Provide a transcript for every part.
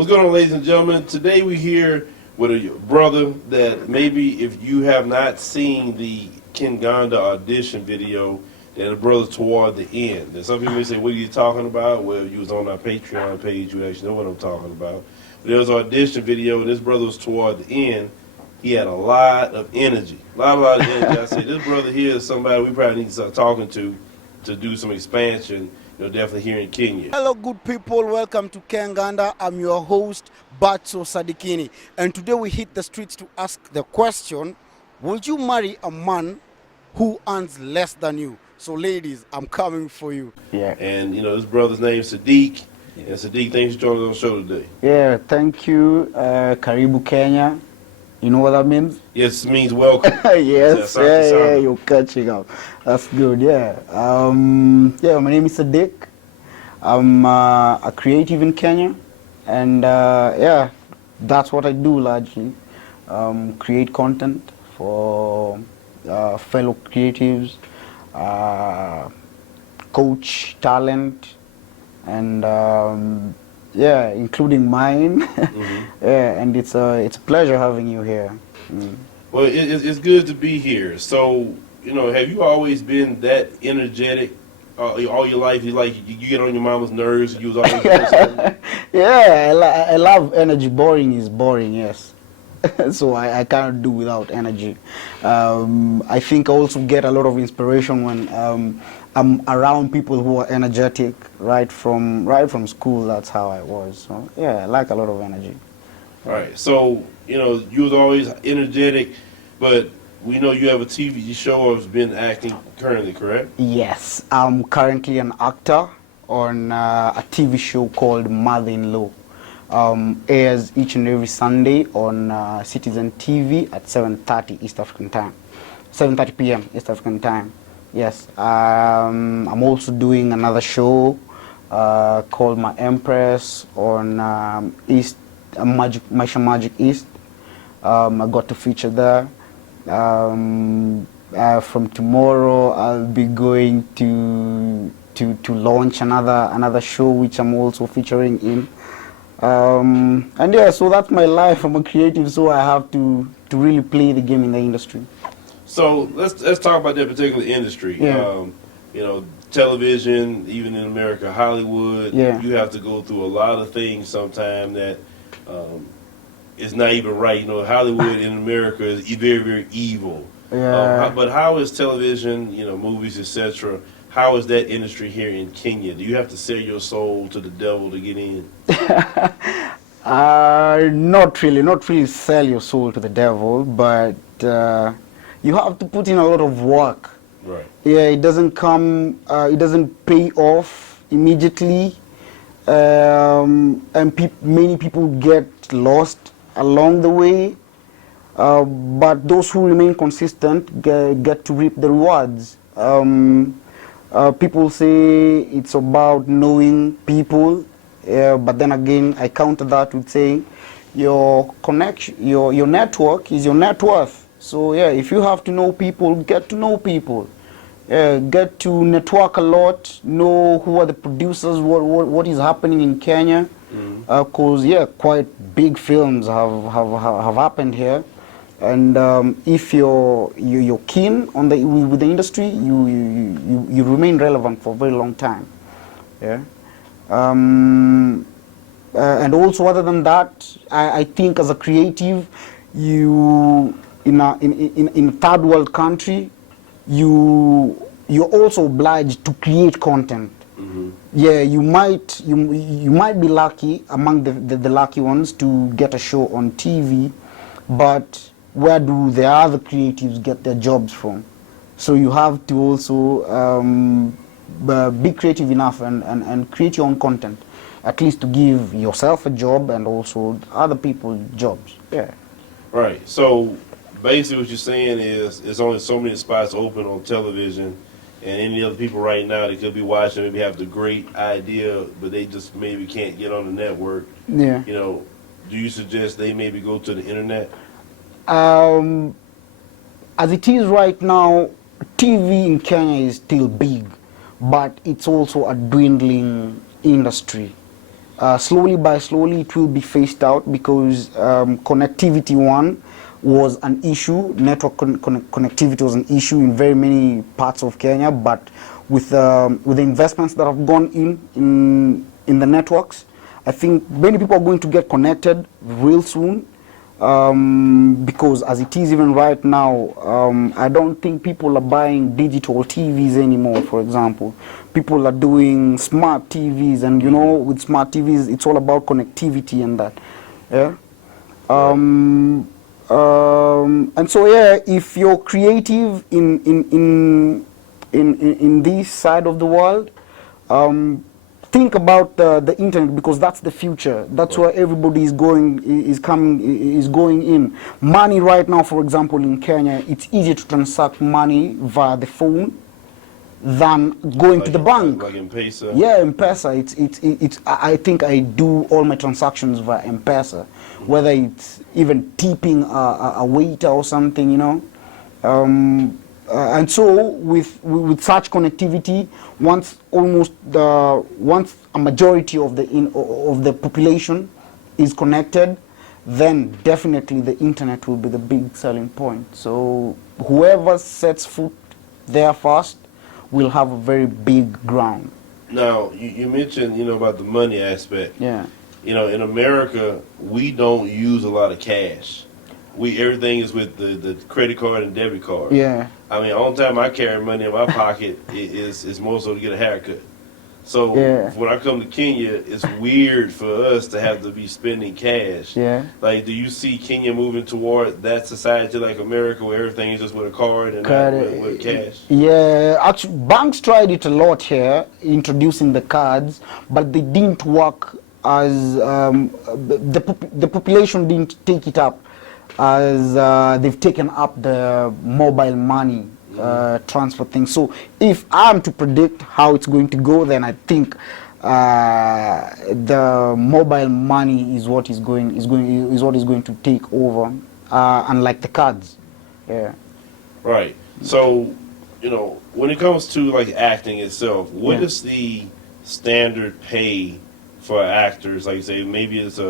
What's going on, ladies and gentlemen? Today we're here with a brother that maybe if you have not seen the Kinganda audition video, then the brother's toward the end. And some people may say, what are you talking about? Well, you was on our Patreon page, you actually know what I'm talking about. But there was an audition video, and this brother was toward the end. He had a lot of energy. A lot of energy. I said, this brother here is somebody we probably need to start talking to do some expansion, definitely here in Kenya. Hello good people, welcome to Kinganda. I'm your host, Batso Sadiqini. And today we hit the streets to ask the question, would you marry a man who earns less than you? So ladies, I'm coming for you. Yeah. And this brother's name is Sadiq. And Sadiq, thanks for joining us on the show today. Yeah, thank you. Karibu Kenya. You know what that means? Yes, it means welcome. Yes, yeah, you're catching up. That's good, yeah. My name is Sadiq. I'm a creative in Kenya. And that's what I do largely. Create content for fellow creatives, coach talent, and including mine. And it's a pleasure having you here. Well, it's good to be here. So, have you always been that energetic all your life? You get on your mama's nerves, you was always doing something? Yeah, I love energy. Boring is boring, yes. So I cannot do without energy. I think I also get a lot of inspiration when I'm around people who are energetic right from school. That's how I was. So yeah, I like a lot of energy. All right. So you was always energetic, but we know you have a TV show or have been acting currently, correct? Yes, I'm currently an actor on a TV show called Mother-in-Law. Airs each and every Sunday on Citizen TV at 7:30 East African time, 7:30 p.m. East African time. Yes, I'm also doing another show called My Empress on Maisha Magic East. I got to feature there. From tomorrow, I'll be going to launch another show which I'm also featuring in. And yeah, so that's my life. I'm a creative, so I have to really play the game in the industry. So let's talk about that particular industry. Yeah. Television, even in America, Hollywood. Yeah. You have to go through a lot of things sometimes that is not even right. Hollywood in America is very, very evil. Yeah. But how is television, movies, etc., how is that industry here in Kenya? Do you have to sell your soul to the devil to get in? Not really sell your soul to the devil, but you have to put in a lot of work. Right. Yeah, it doesn't pay off immediately, and many people get lost along the way, but those who remain consistent get to reap the rewards. People say it's about knowing people, but then again, I counter that with saying your connection, your network is your net worth. So yeah, if you have to know people, get to know people. Get to network a lot, know who are the producers, what is happening in Kenya. Because quite big films have happened here. And if you're keen on with the industry, you remain relevant for a very long time. Yeah. And also, other than that, I think as a creative, you in a third world country, you're also obliged to create content. Yeah, you might be lucky among the lucky ones to get a show on TV, but where do the other creatives get their jobs from? So you have to also be creative enough and create your own content, at least to give yourself a job and also other people jobs. Yeah. Right. So basically what you're saying is there's only so many spots open on television, and any other people right now that could be watching maybe have the great idea, but they just maybe can't get on the network. Yeah. Do you suggest they maybe go to the internet? As it is right now, TV in Kenya is still big, but it's also a dwindling industry. Slowly by slowly, it will be phased out because connectivity was an issue. Network connectivity was an issue in very many parts of Kenya, but with the investments that have gone in the networks, I think many people are going to get connected real soon. Because as it is even right now, I don't think people are buying digital TVs anymore, for example. People are doing smart TVs, and you know, with smart TVs, it's all about connectivity and that. Yeah. And so yeah, if you're creative in this side of the world, think about the internet, because that's the future. That's where everybody is going in. Money right now, for example, in Kenya, it's easier to transact money via the phone than going to the bank. Like M-Pesa? Yeah, M-Pesa. I think I do all my transactions via M-Pesa, whether it's even tipping a waiter or something, you know. And so with such connectivity, once a majority of the population is connected, then definitely the internet will be the big selling point. So whoever sets foot there first will have a very big ground. Now, you mentioned, you know, about the money aspect. Yeah. You know, in America, we don't use a lot of cash. Everything is with the credit card and debit card. Yeah. I mean, the only time I carry money in my pocket is more so to get a haircut. So Yeah. when I come to Kenya, it's weird for us to have to be spending cash. Yeah. Like, do you see Kenya moving toward that society like America, where everything is just with a card and not with cash? Yeah, actually, banks tried it a lot here, introducing the cards, but they didn't work as the population didn't take it up as they've taken up the mobile money transfer thing. So if I'm to predict how it's going to go, then I think the mobile money is what is going to take over, unlike the cards. Yeah. Right. So, you know, when it comes to like acting itself, what is the standard pay for actors? Like, say, maybe it's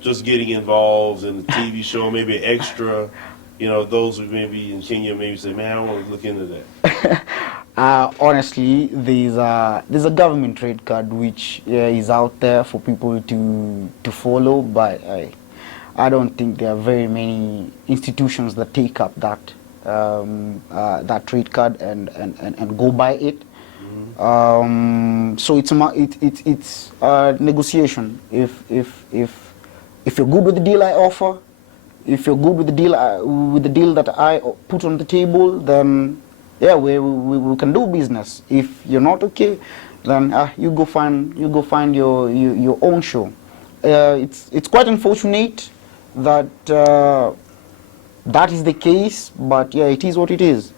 just getting involved in a TV show, maybe extra. You know, those who maybe in Kenya maybe say, man, I want to look into that. Honestly, there's a government rate card which is out there for people to follow, but I don't think there are very many institutions that take up that rate card and go by it. So it's a negotiation. If you're good with the deal I offer, if you're good with the deal that I put on the table, then yeah, we can do business. If you're not okay, then you go find your own show. It's quite unfortunate that that is the case, but yeah, it is what it is.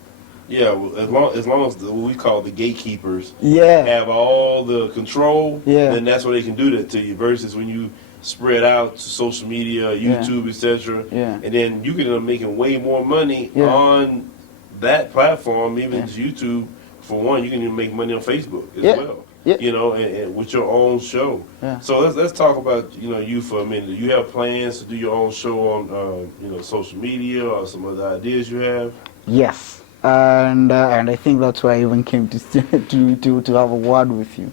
Yeah, well, as long as what we call the gatekeepers have all the control, then that's what they can do that to you. Versus when you spread out to social media, YouTube, etc., and then you can end up making way more money on that platform, even as YouTube. For one, you can even make money on Facebook as well. You know, and with your own show. So let's talk about you for a minute. You have plans to do your own show on social media or some other ideas you have? Yes. And I think that's why I even came to have a word with you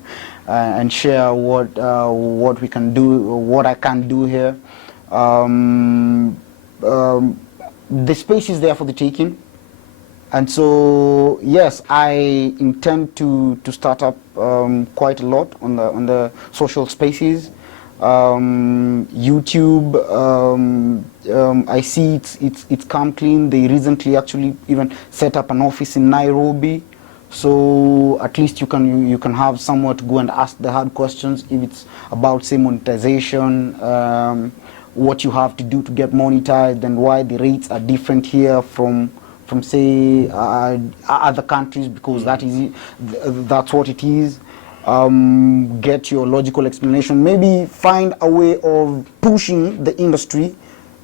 and share what we can do, what I can do here. The space is there for the taking, and so yes, I intend to start up quite a lot on the social spaces. YouTube, I see it's come clean. They recently actually even set up an office in Nairobi, so at least you can have somewhere to go and ask the hard questions if it's about, say, monetization, what you have to do to get monetized, and why the rates are different here from say other countries, because that's what it is. Get your logical explanation. Maybe find a way of pushing the industry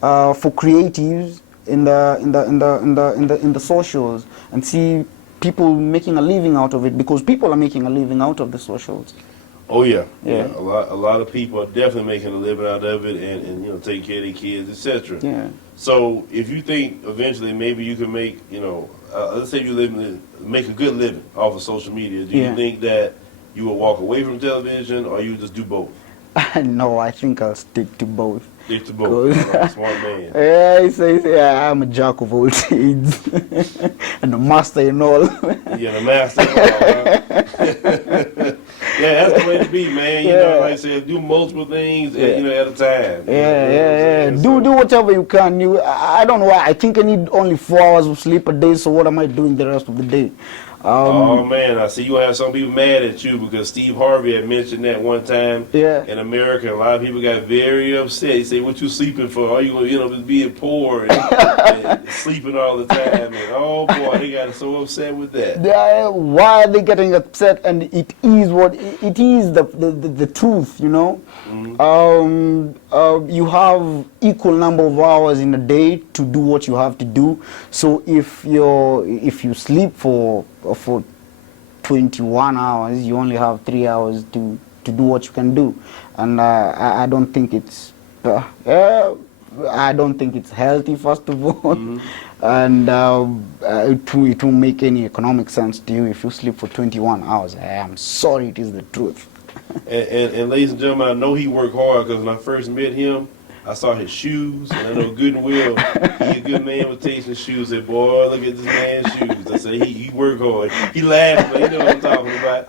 for creatives in the socials, and see people making a living out of it, because people are making a living out of the socials. Oh yeah, Yeah. yeah. A lot of people are definitely making a living out of it, and you know, taking care of their kids, etc. Yeah. So if you think eventually maybe you can make, you know, let's say you make a good living off of social media, do Yeah. you think that you will walk away from television, or you just do both? No, I think I'll stick to both. Stick to both. Good. All right, smart man. Yeah, yeah, I'm a jack of all trades and a master in all. Yeah, the master. Yeah, that's the way to be, man. You know, like I said, do multiple things, you know, at a time. Yeah. Do whatever you can. I don't know why. I think I need only 4 hours of sleep a day. So what am I doing the rest of the day? Oh man, I see you have some people mad at you because Steve Harvey had mentioned that one time in America. And a lot of people got very upset. He said, "What you sleeping for? Are you gonna, you know, just being poor and sleeping all the time?" And oh boy, they got so upset with that. Why are they getting upset? And it is what it is, the truth, you know. You have equal number of hours in a day to do what you have to do. So if you sleep for 21 hours, you only have 3 hours to do what you can do, and I don't think it's healthy, first of all, and it won't make any economic sense to you if you sleep for 21 hours. I am sorry, it is the truth. And ladies and gentlemen, I know he worked hard because when I first met him, I saw his shoes, and I know good and well he a good man with taste in shoes. Said, "Boy, look at this man's shoes." I said, he worked hard. He laughed, but he know what I'm talking about.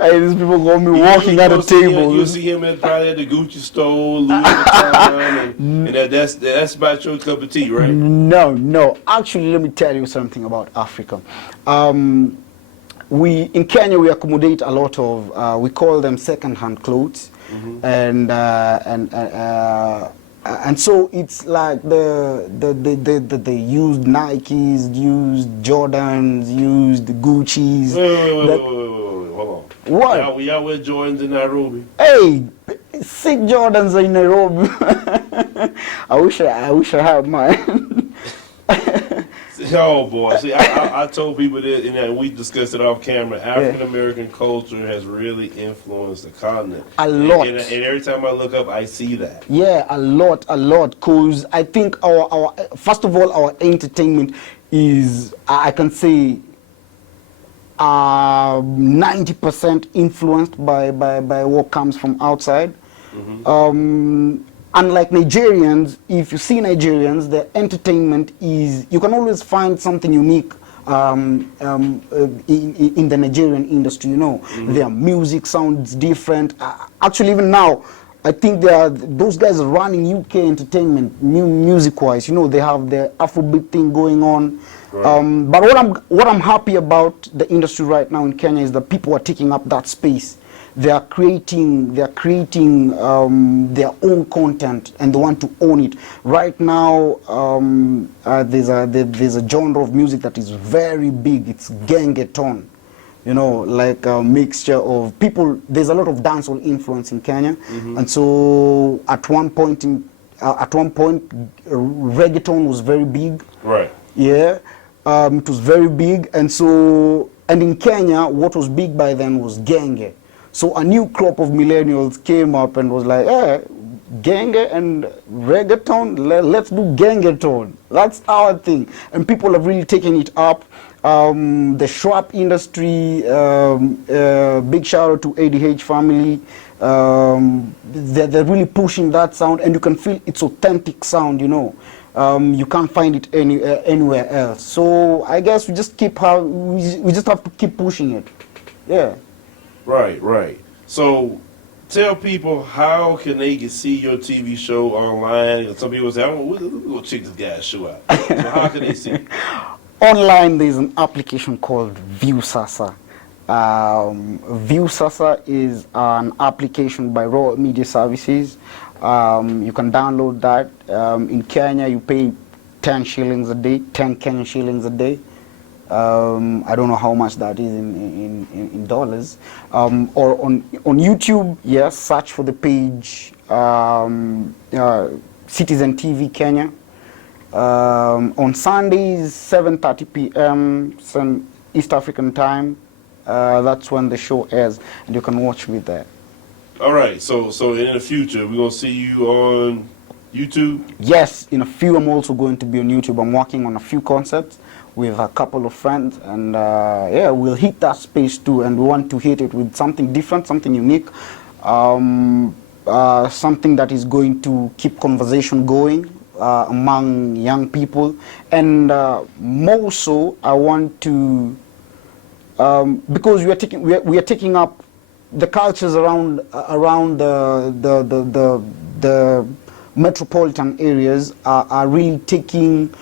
Hey, these people call me walking at a table. You'll see him probably at the Gucci store, Louis Vuitton, and that's about your cup of tea, right? No. Actually, let me tell you something about Africa. In Kenya, we accommodate a lot of, we call them second-hand clothes. And so it's like the used Nikes, used Jordans, used Gucci's. Wait, hold on. What? Y'all wear Jordans in Nairobi? Hey, sick Jordans are in Nairobi. I wish I had mine. Oh boy! See, I told people that, and we discussed it off camera. African American culture has really influenced the continent A lot. and every time I look up, I see that. Yeah, a lot. Cause I think our first of all, our entertainment is, I can say, 90% influenced by what comes from outside. Unlike Nigerians, if you see Nigerians, their entertainment is, you can always find something unique in the Nigerian industry, you know. Their music sounds different. Actually, even now, I think those guys are running UK entertainment, music-wise. You know, they have the Afrobeat thing going on. Right. But what I'm happy about the industry right now in Kenya is that people are taking up that space. They are creating their own content, and they want to own it. Right now, there's a genre of music that is very big. It's gengeton, you know, like a mixture of people. There's a lot of dancehall influence in Kenya, and so at one point, reggaeton was very big. Right. Yeah, it was very big, and in Kenya, what was big by then was genge. So a new crop of millennials came up and was like, genge and reggaeton, let's do gengeton. That's our thing. And people have really taken it up. The Schwab industry, big shout out to ADH family. They're really pushing that sound, and you can feel its authentic sound, you know. You can't find it anywhere else. So I guess we just have to keep pushing it. Yeah. Right. So tell people, how can they see your TV show online? Some people say, let's go check this guy's show out. So how can they see it? Online, there's an application called ViewSasa. ViewSasa is an application by Raw Media Services. You can download that. In Kenya, you pay 10 shillings a day, 10 Kenyan shillings a day. I don't know how much that is in dollars. Or on YouTube, yes, search for the page Citizen TV Kenya. On Sundays, 7:30 p.m. East African time, that's when the show airs, and you can watch me there. All right. So in the future, we're gonna see you on YouTube. Yes, in a few, I'm also going to be on YouTube. I'm working on a few concepts with a couple of friends, and yeah, we'll hit that space too, and we want to hit it with something different, something unique, something that is going to keep conversation going among young people, and more so, I want to, because we are taking up the cultures around the metropolitan areas are really taking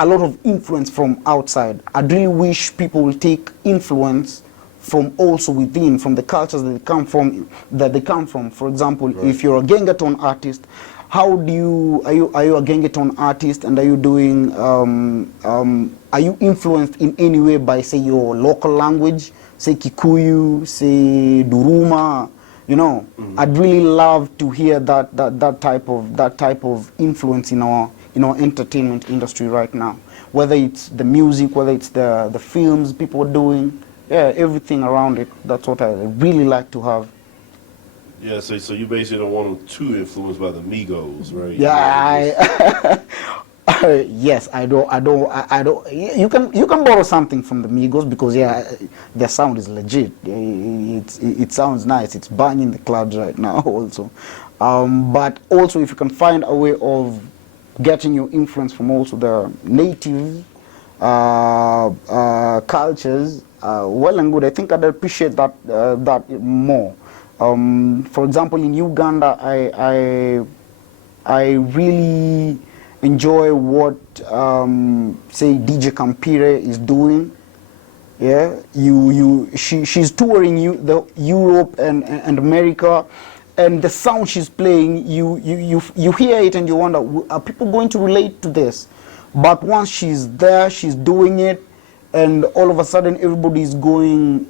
a lot of influence from outside. I really wish people will take influence from also within, from the cultures that they come from. For example, right. If you're a Gengeton artist, how do you are you a Gengeton artist, and are you doing are you influenced in any way by, say, your local language, say Kikuyu, say Duruma? You know, I'd really love to hear that type of influence in our entertainment industry right now. Whether it's the music, whether it's the films people are doing, yeah, everything around it. That's what I really like to have. Yeah, so you basically don't want them too influenced by the Migos, right? Yeah, yes, I don't. You can borrow something from the Migos, because yeah, their sound is legit. It sounds nice. It's banging in the clubs right now also. But also, if you can find a way of getting your influence from also the native cultures, well and good. I think I'd appreciate that more. For example, in Uganda, I really enjoy what say DJ Kampire is doing. Yeah, she's touring Europe and America, and the sound she's playing, you hear it and you wonder, are people going to relate to this? But once she's there, she's doing it, and all of a sudden everybody's loving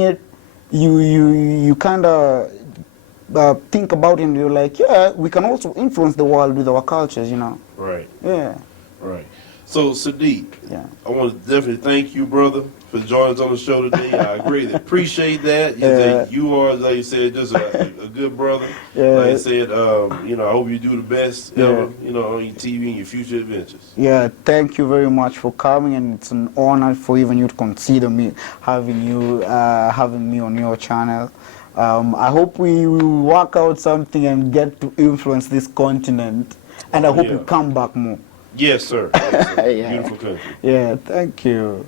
it. You kind of think about it, and you're like, yeah, we can also influence the world with our cultures, you know. Right. Yeah. Right. So, Sadiq, Yeah. I want to definitely thank you, brother, for joining us on the show today. I greatly appreciate that. You are, like you said, just a good brother. Yeah. Like I said, I hope you do the best ever, on your TV and your future adventures. Yeah, thank you very much for coming, and it's an honor for even you to consider me having me on your channel. I hope we will work out something and get to influence this continent, and I hope you come back more. Yes, sir. Yes, sir. Yeah. Beautiful country. Yeah, thank you.